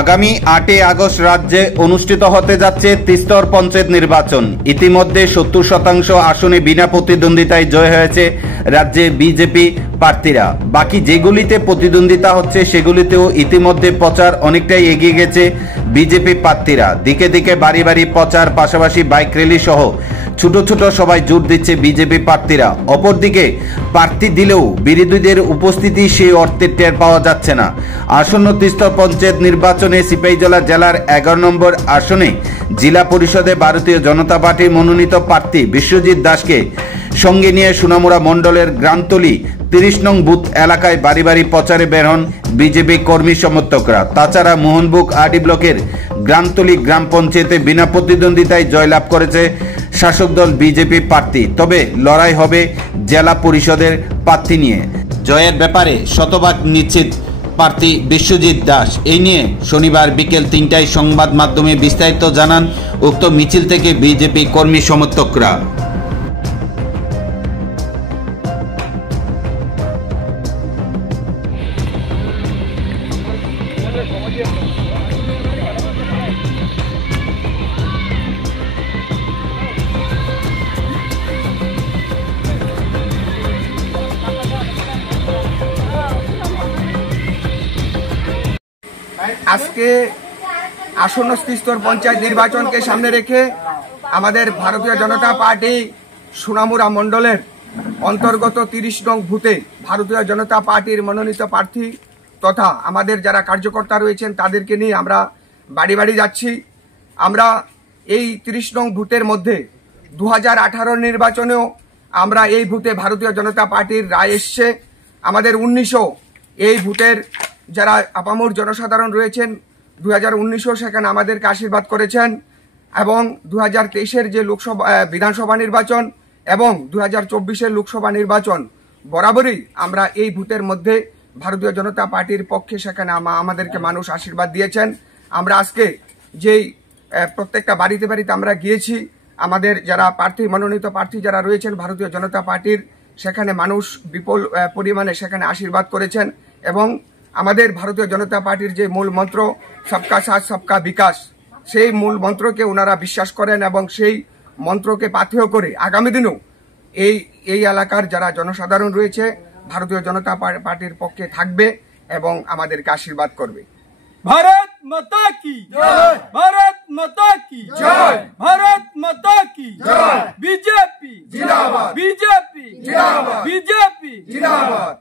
আগামী 8 আগস্ট রাজ্যে অনুষ্ঠিত হতে যাচ্ছে ত্রিস্তর পঞ্চায়েত নির্বাচন। ইতিমধ্যে 70% আসনে বিনা প্রতিদ্বন্দ্বিতায় জয় হয়েছে রাজ্যে বিজেপি প্রার্থীরা। বাকি যেগুলিতে প্রতিদ্বন্দ্বিতা হচ্ছে সেগুলিতেও ইতিমধ্যে প্রচার অনেকটাই এগিয়ে গেছে বিজেপি প্রার্থীরা। দিকে দিকে বাড়ি বাড়ি প্রচার, পাশাপাশি বাইক র্যালি সহ ছোট ছোট সবাই জোর দিচ্ছে বিজেপি প্রার্থীরা। অপরদিকে প্রার্থী দিলেও বিরোধীদের উপস্থিতি সেই অর্থে টের পাওয়া যাচ্ছে না। আসন্ন ত্রিস্তর পঞ্চায়েত নির্বাচনে সিপাহীজলা জেলার 11 নম্বর আসনে জেলা পরিষদে ভারতীয় জনতা পার্টির মনোনীত প্রার্থী বিশ্বজিৎ দাসকে সঙ্গে নিয়ে সোনামুড়া মণ্ডলের গ্রামতলী 30 নং বুথ এলাকায় বাড়ি বাড়ি প্রচারে বের হন বিজেপি কর্মী সমর্থকরা। তাছাড়া মোহনবুক আরডি ব্লকের গ্রামতলী গ্রাম পঞ্চায়েতে বিনা প্রতিদ্বন্দ্বিতায় জয়লাভ করেছে শাসক দল বিজেপি প্রার্থী। তবে লড়াই হবে জেলা পরিষদের প্রার্থী নিয়ে। জয়ের ব্যাপারে শতভাগ নিশ্চিত প্রার্থী বিশ্বজিৎ দাস। এই নিয়ে শনিবার বিকেল 3টায় সংবাদ মাধ্যমে বিস্তারিত জানান উক্ত মিছিল থেকে বিজেপি কর্মী সমর্থকরা। আজকে আসন্ন ত্রিস্তর পঞ্চায়েত নির্বাচনকে সামনে রেখে আমাদের ভারতীয় জনতা পার্টি সোনামুড়া মণ্ডলের অন্তর্গত 30 নং বুথে ভারতীয় জনতা পার্টির মনোনীত প্রার্থী তথা আমাদের যারা কার্যকর্তা রয়েছেন তাদেরকে নিয়ে আমরা বাড়ি বাড়ি যাচ্ছি। আমরা এই 30 নং বুথের মধ্যে 2018 নির্বাচনেও আমরা এই বুথে ভারতীয় জনতা পার্টির রায় এসছে। আমাদের 1900 এই বুথের যারা আপামর জনসাধারণ রয়েছেন 2019 সেখানে আমাদেরকে আশীর্বাদ করেছেন এবং 2023-এর যে লোকসভা বিধানসভা নির্বাচন এবং 2024-এর লোকসভা নির্বাচন বরাবরই আমরা এই বুথের মধ্যে ভারতীয় জনতা পার্টির পক্ষে সেখানে আমাদেরকে মানুষ আশীর্বাদ দিয়েছেন। আমরা আজকে যেই প্রত্যেকটা বাড়িতে বাড়িতে আমরা গিয়েছি, আমাদের যারা প্রার্থী মনোনীত প্রার্থী যারা রয়েছেন ভারতীয় জনতা পার্টির, সেখানে মানুষ বিপুল পরিমাণে সেখানে আশীর্বাদ করেছেন এবং আমাদের ভারতীয় জনতা পার্টির যে মূল মন্ত্র সবকা সাথ সবকা বিকাশ, সেই মূল মন্ত্রকে ওনারা বিশ্বাস করেন এবং সেই মন্ত্রকে পাথেয় করে আগামী দিনেও এই এলাকার যারা জনসাধারণ রয়েছে ভারতীয় জনতা পার্টির পক্ষে থাকবে এবং আমাদেরকে আশীর্বাদ করবে। भारत माता की जय, भारत माता की जय, भारत माता की जय, बीजेपी जिंदाबाद, बीजेपी जिंदाबाद, बीजेपी जिंदाबाद।